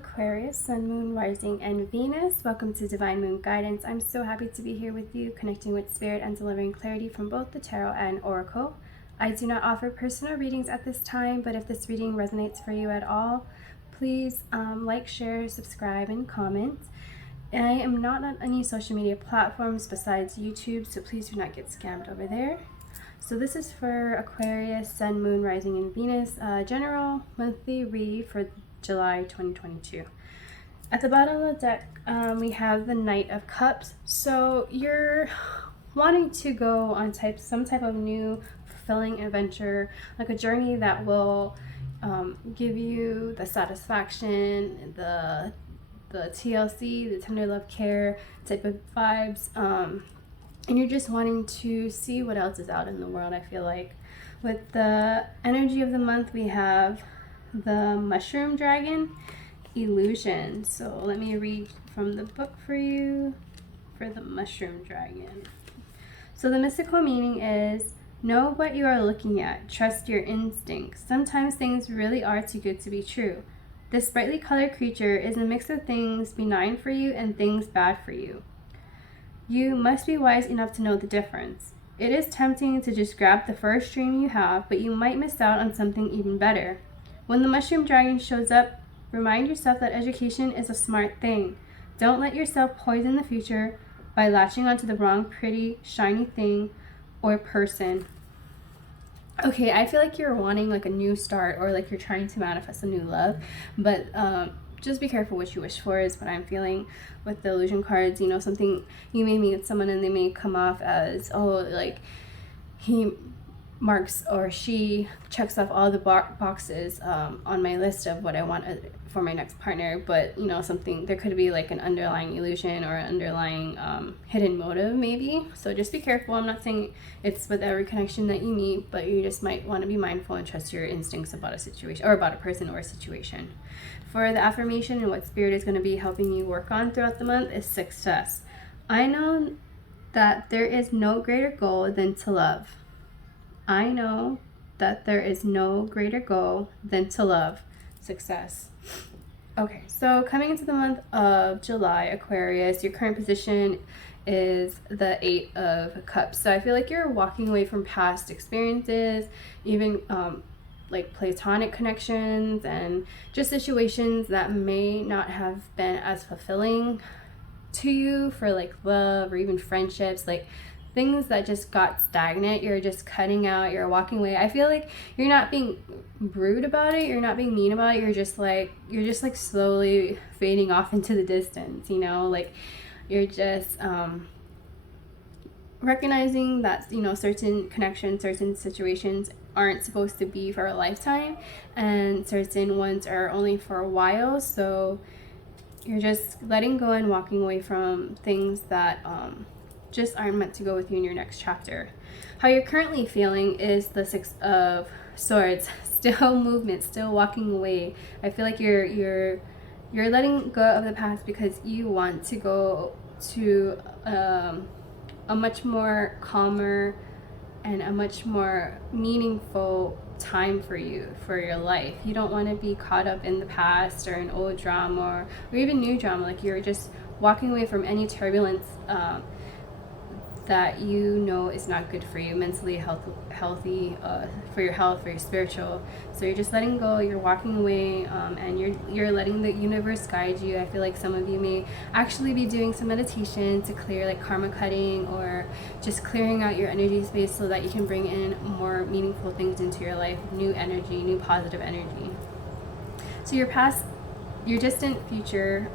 Aquarius, Sun, Moon, Rising, and Venus. Welcome to Divine Moon Guidance. I'm so happy to be here with you, connecting with Spirit and delivering clarity from both the Tarot and Oracle. I do not offer personal readings at this time, but if this reading resonates for you at all, please like, share, subscribe, and comment. I am not on any social media platforms besides YouTube, so please do not get scammed over there. So this is for Aquarius, Sun, Moon, Rising, and Venus, general monthly read for July 2022. At the bottom of the deck, we have the Knight of Cups. So you're wanting to go on some type of new fulfilling adventure, like a journey that will give you the satisfaction, the TLC, the tender love care type of vibes, and you're just wanting to see what else is out in the world. I feel like with the energy of the month, we have the Mushroom Dragon Illusion. So let me read from the book for you for the Mushroom Dragon. So the mystical meaning is: know what you are looking at, trust your instincts. Sometimes things really are too good to be true. This brightly colored creature is a mix of things benign for you and things bad for you. You must be wise enough to know the difference. It is tempting to just grab the first dream you have, but you might miss out on something even better. When the Mushroom Dragon shows up, remind yourself that education is a smart thing. Don't let yourself poison the future by latching onto the wrong pretty, shiny thing or person. Okay, I feel like you're wanting like a new start, or like you're trying to manifest a new love, but just be careful what you wish for is what I'm feeling with the illusion cards. You know, something, you may meet someone and they may come off as, oh, like he marks or she checks off all the boxes on my list of what I want for my next partner, but you know, there could be like an underlying illusion or an underlying hidden motive maybe. So just be careful. I'm not saying it's with every connection that you meet, but you just might want to be mindful and trust your instincts about a situation or about a person or a situation. For the affirmation and what Spirit is going to be helping you work on throughout the month is success. I know that there is no greater goal than to love. I know that there is no greater goal than to love. Success. Okay, so coming into the month of July, Aquarius, your current position is the Eight of Cups. So I feel like you're walking away from past experiences, even like platonic connections and just situations that may not have been as fulfilling to you for like love or even friendships, like things that just got stagnant. You're just cutting out, you're walking away. I feel like you're not being rude about it, you're not being mean about it, you're just like slowly fading off into the distance, you know, like you're just recognizing that, you know, certain connections, certain situations aren't supposed to be for a lifetime, and certain ones are only for a while. So you're just letting go and walking away from things that just aren't meant to go with you in your next chapter. How you're currently feeling is the Six of Swords. Still movement, still walking away. I feel like you're letting go of the past because you want to go to a much more calmer and a much more meaningful time for you, for your life. You don't want to be caught up in the past or an old drama or even new drama. Like you're just walking away from any turbulence that you know is not good for you, mentally healthy, for your health, for your spiritual. So you're just letting go, you're walking away, and you're letting the universe guide you. I feel like some of you may actually be doing some meditation to clear like karma cutting, or just clearing out your energy space so that you can bring in more meaningful things into your life, new energy, new positive energy. So your distant future,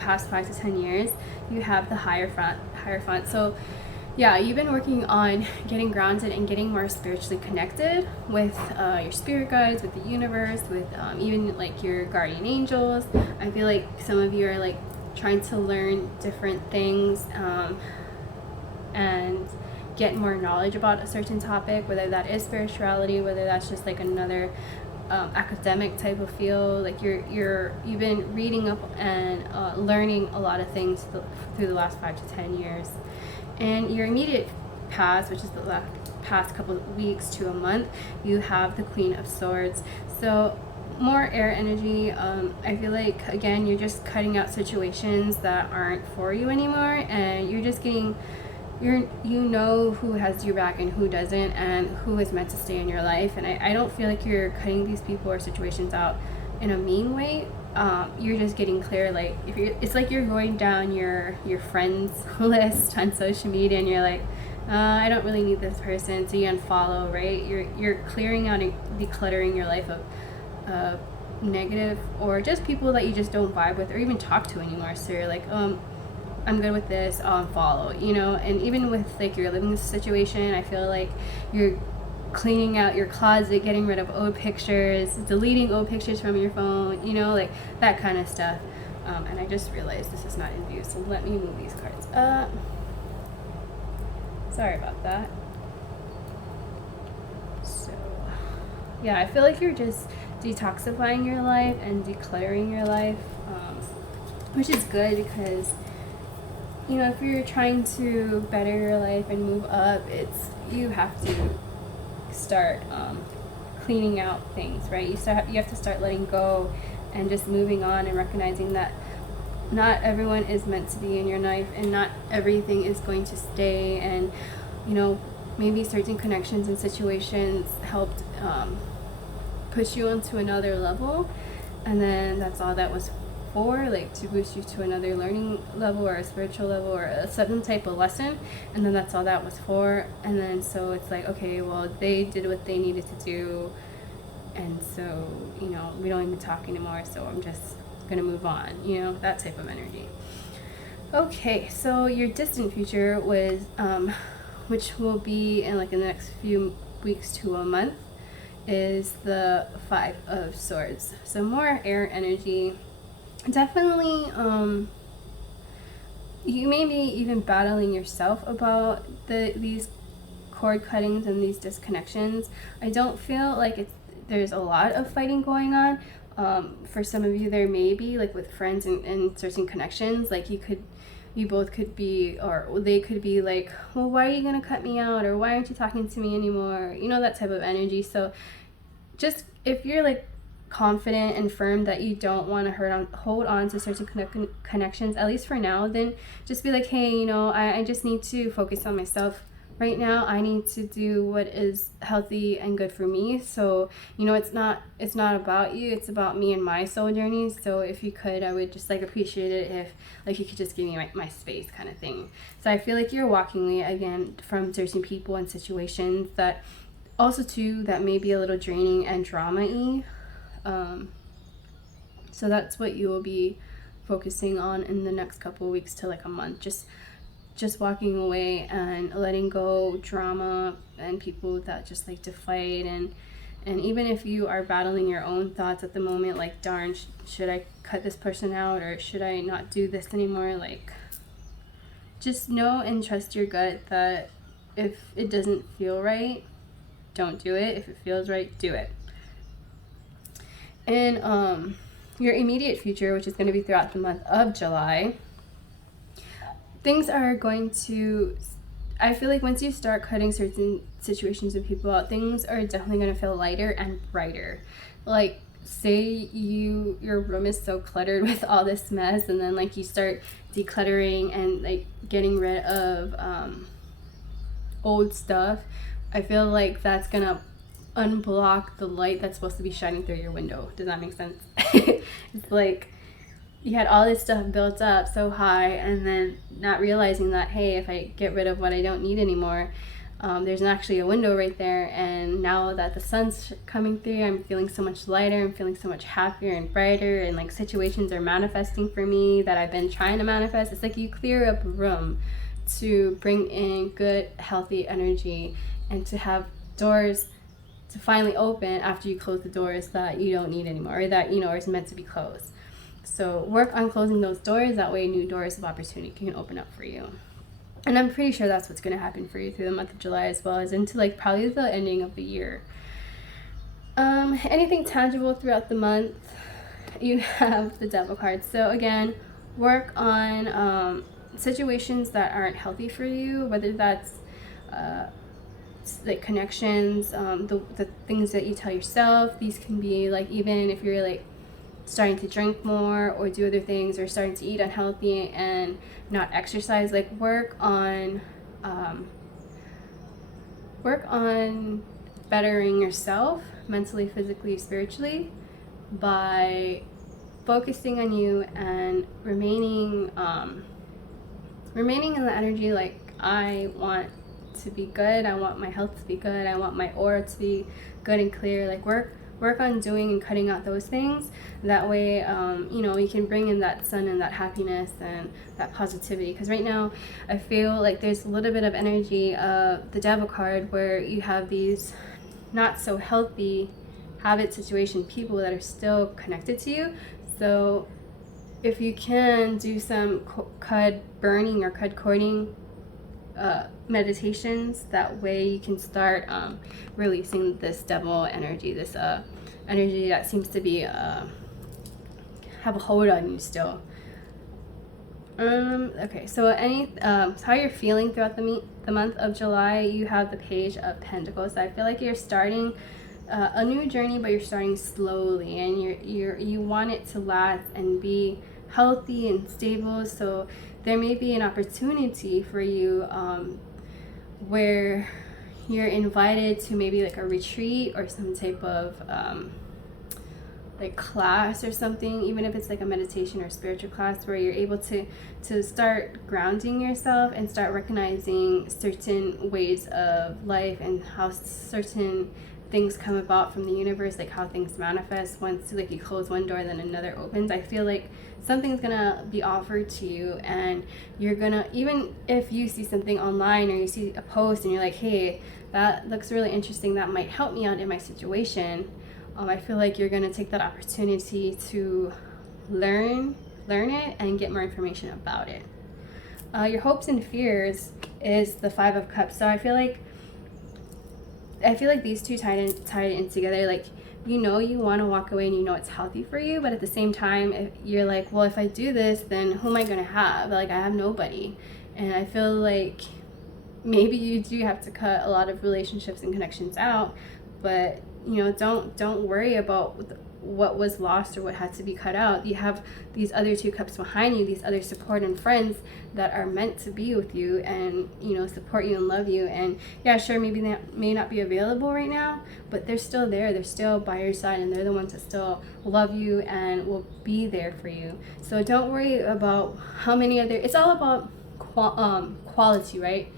past 5 to 10 years, you have the Hierophant. So yeah, you've been working on getting grounded and getting more spiritually connected with your spirit guides, with the universe, with even like your guardian angels. I feel like some of you are like trying to learn different things and get more knowledge about a certain topic, whether that is spirituality, whether that's just like another academic type of field. Like you've been reading up and learning a lot of things through the last 5 to 10 years. And your immediate past, which is the past couple of weeks to a month, you have the Queen of Swords. So more air energy. I feel like, again, you're just cutting out situations that aren't for you anymore, and you're just getting, you know who has your back and who doesn't, and who is meant to stay in your life. And I don't feel like you're cutting these people or situations out in a mean way. You're just getting clear, like, it's like you're going down your friends list on social media, and you're like, I don't really need this person, so you unfollow, right? You're clearing out and decluttering your life of negative, or just people that you just don't vibe with or even talk to anymore. So you're like, I'm good with this, I'll unfollow, you know. And even with like your living situation, I feel like you're cleaning out your closet, getting rid of old pictures, deleting old pictures from your phone, you know, like that kind of stuff. And I just realized this is not in view, so let me move these cards up. Sorry about that. So yeah, I feel like you're just detoxifying your life and declaring your life, which is good, because, you know, if you're trying to better your life and move up, you have to start cleaning out things, right? You have to start letting go and just moving on, and recognizing that not everyone is meant to be in your life, and not everything is going to stay. And, you know, maybe certain connections and situations helped push you onto another level, and then that's all that was for, like, to boost you to another learning level or a spiritual level or a certain type of lesson, and then that's all that was for. And then so it's like, okay, well, they did what they needed to do, and so, you know, we don't even talk anymore, so I'm just gonna move on, you know, that type of energy. Okay, so your distant future was which will be in like in the next few weeks to a month, is the Five of Swords. So more air energy. Definitely you may be even battling yourself about these cord cuttings and these disconnections. I don't feel like there's a lot of fighting going on. For some of you, there may be, like with friends and certain connections, like you both could be, or they could be like, well, why are you gonna cut me out, or why aren't you talking to me anymore, you know, that type of energy. So just, if you're like confident and firm that you don't want to hold on to certain connections, at least for now, then just be like, hey, you know, I just need to focus on myself right now. I need to do what is healthy and good for me. So, you know, it's not about you, it's about me and my soul journey. So if you could, I would just like appreciate it if like you could just give me my space, kind of thing. So I feel like you're walking away again from certain people and situations that also too that may be a little draining and drama-y. So that's what you will be focusing on in the next couple of weeks to like a month. Just walking away and letting go drama and people that just like to fight. And even if you are battling your own thoughts at the moment, like, darn, should I cut this person out, or should I not do this anymore? Like, just know and trust your gut that if it doesn't feel right, don't do it. If it feels right, do it. And your immediate future, which is going to be throughout the month of July, things are going to, I feel like once you start cutting certain situations and people out, things are definitely going to feel lighter and brighter. Like, say your room is so cluttered with all this mess, and then like you start decluttering and like getting rid of old stuff. I feel like that's going to unblock the light that's supposed to be shining through your window. Does that make sense? It's like you had all this stuff built up so high, and then not realizing that, hey, if I get rid of what I don't need anymore, there's actually a window right there, and now that the sun's coming through, I'm feeling so much lighter, I'm feeling so much happier and brighter, and like situations are manifesting for me that I've been trying to manifest. It's like you clear up room to bring in good, healthy energy, and to have doors to finally open after you close the doors that you don't need anymore, or that, you know, is meant to be closed. So work on closing those doors. That way new doors of opportunity can open up for you. And I'm pretty sure that's what's going to happen for you through the month of July, as well as into like probably the ending of the year. Anything tangible throughout the month, you have the Devil card. So again, work on situations that aren't healthy for you, whether that's like connections, the things that you tell yourself. These can be like, even if you're like starting to drink more or do other things, or starting to eat unhealthy and not exercise, like work on bettering yourself mentally, physically, spiritually, by focusing on you and remaining in the energy like, I want to be good, I want my health to be good, I want my aura to be good and clear. Like work on doing and cutting out those things. That way, you know, you can bring in that sun and that happiness and that positivity. Because right now I feel like there's a little bit of energy of the Devil card, where you have these not so healthy habit, situation, people that are still connected to you. So if you can do some cud burning or cud courting meditations, that way you can start releasing this devil energy, this energy that seems to be have a hold on you still. Okay, so how you're feeling throughout the month of July, you have the Page of Pentacles. So I feel like you're starting a new journey, but you're starting slowly, and you want it to last and be healthy and stable. So there may be an opportunity for you where you're invited to maybe like a retreat or some type of like class or something, even if it's like a meditation or spiritual class, where you're able to start grounding yourself and start recognizing certain ways of life and how certain things come about from the universe, like how things manifest. Once like you close one door, then another opens. I feel like something's gonna be offered to you, and you're gonna, even if you see something online or you see a post and you're like, hey, that looks really interesting, that might help me out in my situation, I feel like you're gonna take that opportunity to learn it and get more information about it. Your hopes and fears is the Five of Cups. So I feel like these two tied in together. Like, you know, you want to walk away and you know it's healthy for you, but at the same time, if you're like, well, if I do this, then who am I gonna have? Like, I have nobody. And I feel like maybe you do have to cut a lot of relationships and connections out, but you know, don't worry about what was lost or what had to be cut out. You have these other two cups behind you, these other support and friends that are meant to be with you and, you know, support you and love you. And yeah, sure, maybe they may not be available right now, but they're still there. They're still by your side, and they're the ones that still love you and will be there for you. So don't worry about how many other, it's all about quality, right?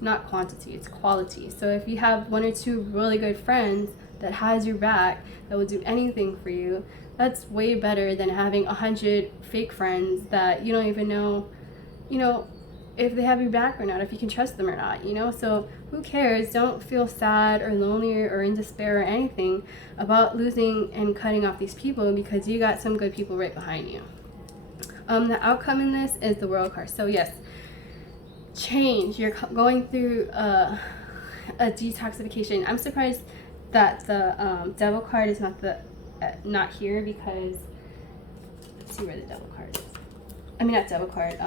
Not quantity, it's quality. So if you have one or two really good friends that has your back, that will do anything for you, that's way better than having 100 fake friends that you don't even know, you know, if they have your back or not, if you can trust them or not, you know. So who cares? Don't feel sad or lonely or in despair or anything about losing and cutting off these people, because you got some good people right behind you. The outcome in this is the World card. So yes, change. You're going through a detoxification. I'm surprised that the Devil card is not here, because let's see where the Devil card is. I mean, not Devil card,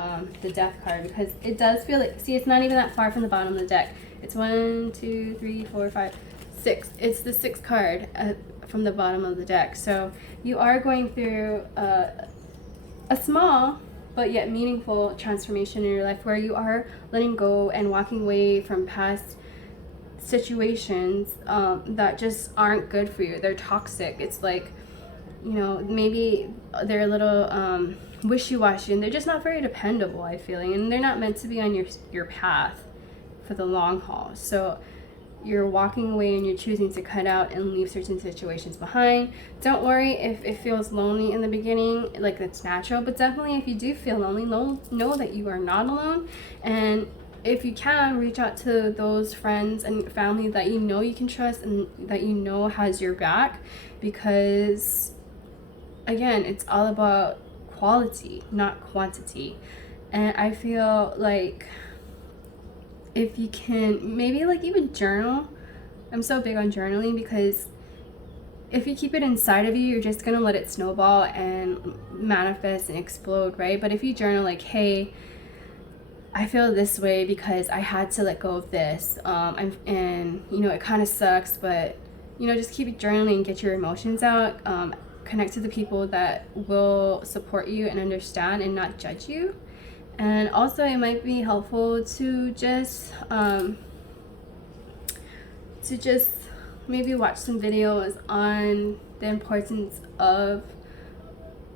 the Death card, because it does feel like, see, it's not even that far from the bottom of the deck. It's 1, 2, 3, 4, 5, 6. It's the 6th card from the bottom of the deck. So you are going through a small but yet meaningful transformation in your life, where you are letting go and walking away from past situations that just aren't good for you. They're toxic. It's like, you know, maybe they're a little wishy-washy, and they're just not very dependable, I feel, and they're not meant to be on your path for the long haul. So you're walking away and you're choosing to cut out and leave certain situations behind. Don't worry if it feels lonely in the beginning, like that's natural, but definitely if you do feel lonely, know that you are not alone. And if you can, reach out to those friends and family that you know you can trust and that you know has your back, because again, it's all about quality, not quantity. And I feel like if you can maybe like even journal. I'm so big on journaling, because if you keep it inside of you, you're just gonna let it snowball and manifest and explode, right? But if you journal like, hey, I feel this way because I had to let go of this, and you know, it kind of sucks, but you know, just keep journaling, get your emotions out, connect to the people that will support you and understand and not judge you. And also it might be helpful to just maybe watch some videos on the importance of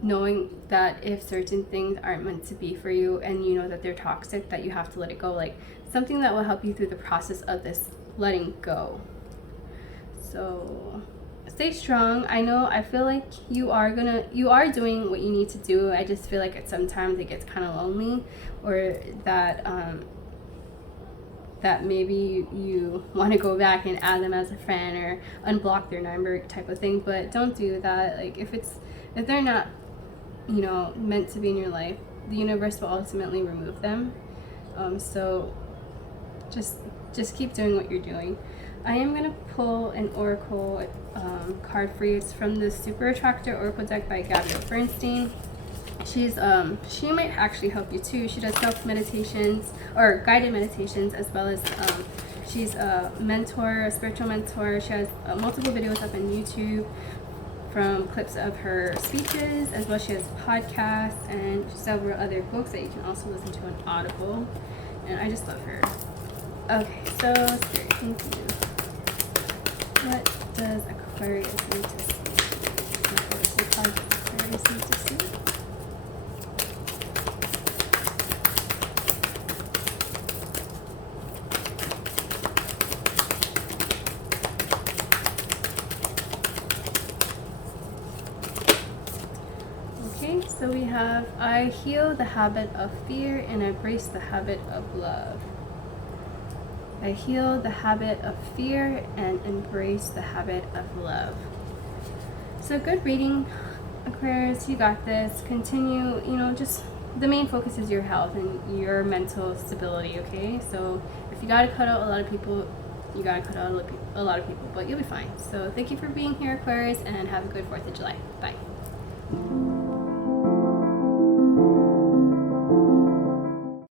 knowing that if certain things aren't meant to be for you, and you know that they're toxic, that you have to let it go, like something that will help you through the process of this letting go. So stay strong. I feel like you are doing what you need to do. I just feel like at sometimes it gets kind of lonely, or that that maybe you want to go back and add them as a friend or unblock their number type of thing, but don't do that. Like if they're not, you know, meant to be in your life, the universe will ultimately remove them. So just keep doing what you're doing. I am going to pull an oracle card for you. It's from the Super Attractor Oracle deck by Gabrielle Bernstein. She might actually help you too. She does self meditations or guided meditations, as well as she's a mentor, a spiritual mentor. She has multiple videos up on YouTube from clips of her speeches, as well as she has podcasts and several other books that you can also listen to on Audible. And I just love her. Okay, so Spirit, thank you. What does Aquarius need to see? What does Aquarius need to see? Okay, so we have, I heal the habit of fear and embrace the habit of love. I heal the habit of fear and embrace the habit of love. So good reading, Aquarius. You got this. Continue, you know, just the main focus is your health and your mental stability, okay? So if you gotta cut out a lot of people, you gotta cut out a lot of people, but you'll be fine. So thank you for being here, Aquarius, and have a good 4th of July. Bye.